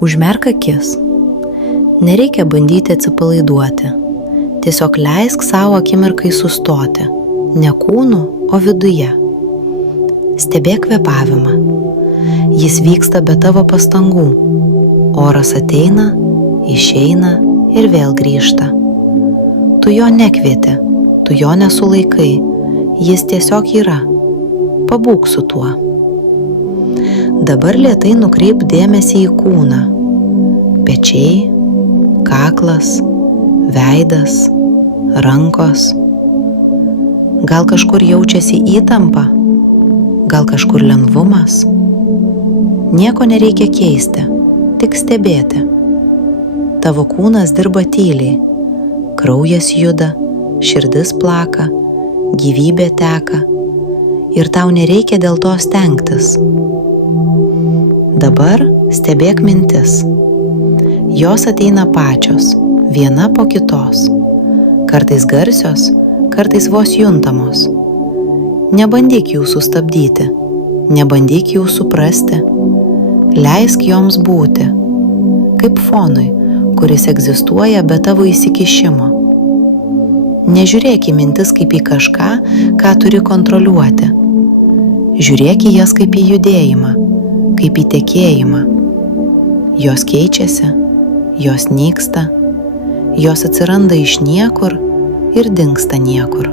Užmerk akis. Nereikia bandyti atsipalaiduoti. Tiesiog leisk savo akimirkai sustoti. Ne kūnu, o viduje. Stebėk kvėpavimą. Jis vyksta be tavo pastangų. Oras ateina, išeina ir vėl grįžta. Tu jo nekvieti, tu jo nesulaikai. Jis tiesiog yra. Pabūk su tuo. Dabar lėtai nukreip dėmesį į kūną. Pečiai, kaklas, veidas, rankos. Gal kažkur jaučiasi įtampa, gal kažkur lengvumas. Nieko nereikia keisti, tik stebėti. Tavo kūnas dirba tyliai. Kraujas juda, širdis plaka, gyvybė teka ir tau nereikia dėl to stengtis. Dabar stebėk mintis. Jos ateina pačios, viena po kitos. Kartais garsios, kartais vos juntamos. Nebandyk jų sustabdyti, nebandyk jų suprasti. Leisk joms būti, kaip fonui, kuris egzistuoja be tavo įsikišimo. Nežiūrėk į mintis kaip į kažką, ką turi kontroliuoti. Žiūrėk į jas kaip į judėjimą, kaip į tekėjimą. Jos keičiasi, jos nyksta, jos atsiranda iš niekur ir dingsta niekur.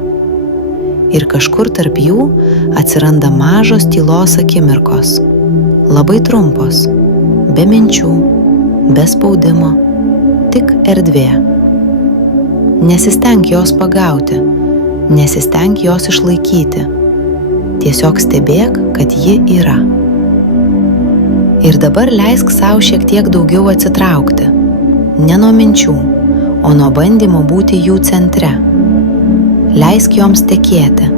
Ir kažkur tarp jų atsiranda mažos tylos akimirkos, labai trumpos, be minčių, be spaudimo, tik erdvė. Nesistenk jos pagauti, nesistenk jos išlaikyti. Tiesiog stebėk, kad ji yra. Ir dabar leisk savo šiek tiek daugiau atsitraukti. Ne nuo minčių, o nuo bandymo būti jų centre. Leisk joms tekėti,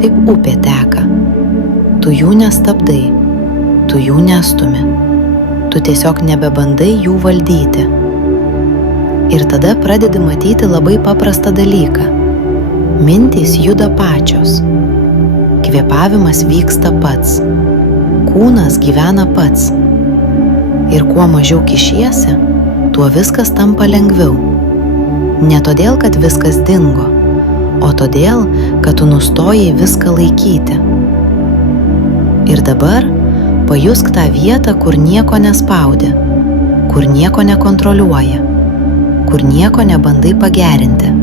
kaip upė teka. Tu jų nestabdai, tu jų nestumi. Tu tiesiog nebebandai jų valdyti. Ir tada pradedi matyti labai paprastą dalyką. Mintys juda pačios. Kvėpavimas vyksta pats. Kūnas gyvena pats. Ir kuo mažiau kišiesi, tuo viskas tampa lengviau. Ne todėl, kad viskas dingo, o todėl, kad tu nustojai viską laikyti. Ir dabar pajusk tą vietą, kur nieko nespaudi, kur nieko nekontroliuoja, kur nieko nebandai pagerinti.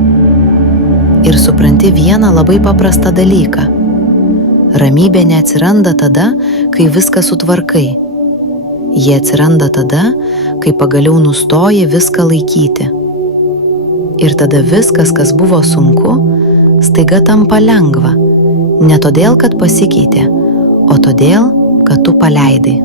Ir supranti vieną labai paprastą dalyką. Ramybė neatsiranda tada, kai viską sutvarkai. Jie atsiranda tada, kai pagaliau nustoji viską laikyti. Ir tada viskas, kas buvo sunku, staiga tampa lengva. Ne todėl, kad pasikeitė, o todėl, kad tu paleidai.